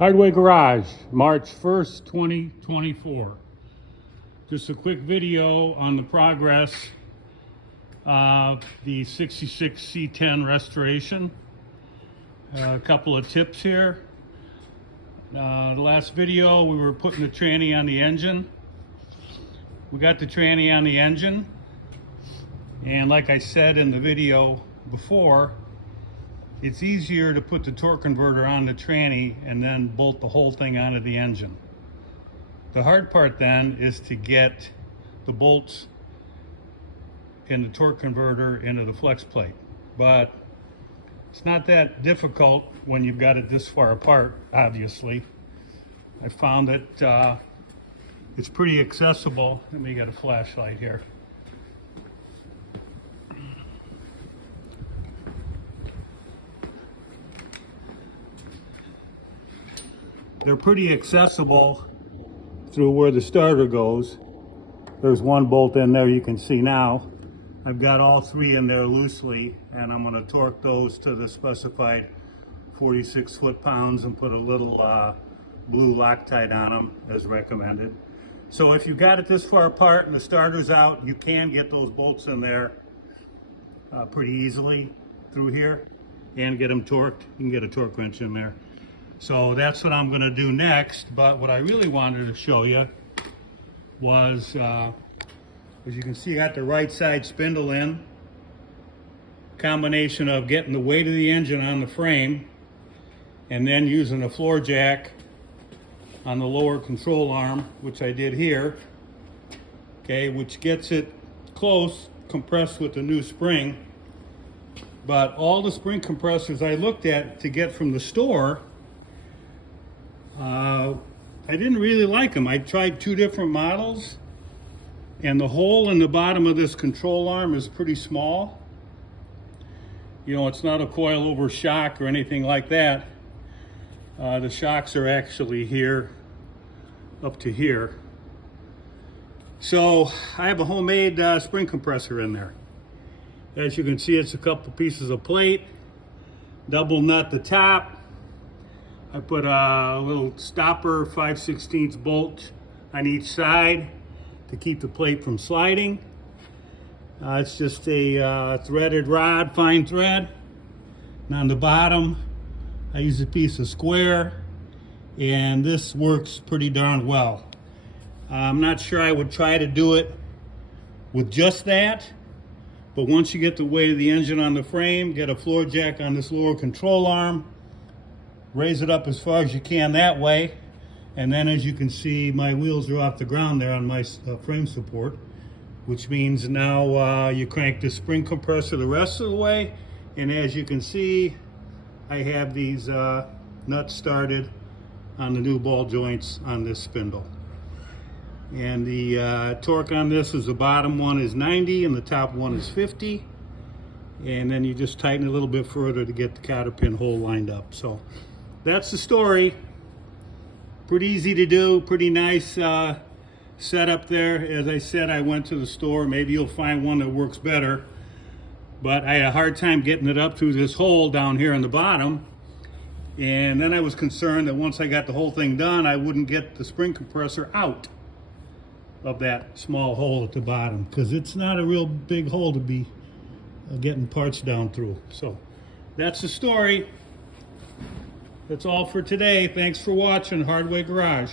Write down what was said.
Hardway Garage, March 1st, 2024. Just a quick video on the progress of the 66 C10 restoration. A couple of tips here. The last video we were putting the tranny on the engine. We got the tranny on the engine, and like I said in the video before, it's easier to put the torque converter on the tranny and then bolt the whole thing onto the engine. The hard part then is to get the bolts in the torque converter into the flex plate. But it's not that difficult when you've got it this far apart, obviously. I found that it's pretty accessible. Let me get a flashlight here. They're pretty accessible through where the starter goes. There's one bolt in there you can see now. I've got all three in there loosely, and I'm going to torque those to the specified 46 foot-pounds and put a little blue Loctite on them as recommended. So if you've got it this far apart and the starter's out, you can get those bolts in there pretty easily through here and get them torqued. You can get a torque wrench in there. So that's what I'm going to do next. But what I really wanted to show you was, as you can see, I got the right side spindle in. Combination of getting the weight of the engine on the frame and then using a floor jack on the lower control arm, which I did here, okay, which gets it close, compressed with the new spring. But all the spring compressors I looked at to get from the store, I didn't really like them. I tried two different models, and the hole in the bottom of this control arm is pretty small. You know, it's not a coil over shock or anything like that. The shocks are actually here up to here. So I have a homemade spring compressor in there. As you can see, it's a couple pieces of plate, double nut the top. I put a little stopper 5/16 bolt on each side to keep the plate from sliding. It's just a threaded rod, fine thread. And on the bottom, I use a piece of square, and this works pretty darn well. I'm not sure I would try to do it with just that, but once you get the weight of the engine on the frame, get a floor jack on this lower control arm, raise it up as far as you can that way, and then as you can see, my wheels are off the ground there on my frame support, which means now you crank the spring compressor the rest of the way, and as you can see, I have these nuts started on the new ball joints on this spindle. And the torque on this is the bottom one is 90 and the top one is 50. And then you just tighten a little bit further to get the cotter pin hole lined up. So that's the story. Pretty easy to do, pretty nice setup there. As I said, I went to the store. Maybe you'll find one that works better. But I had a hard time getting it up through this hole down here in the bottom. And then I was concerned that once I got the whole thing done, I wouldn't get the spring compressor out of that small hole at the bottom, because it's not a real big hole to be getting parts down through. So that's the story. That's all for today. Thanks for watching Hardway Garage.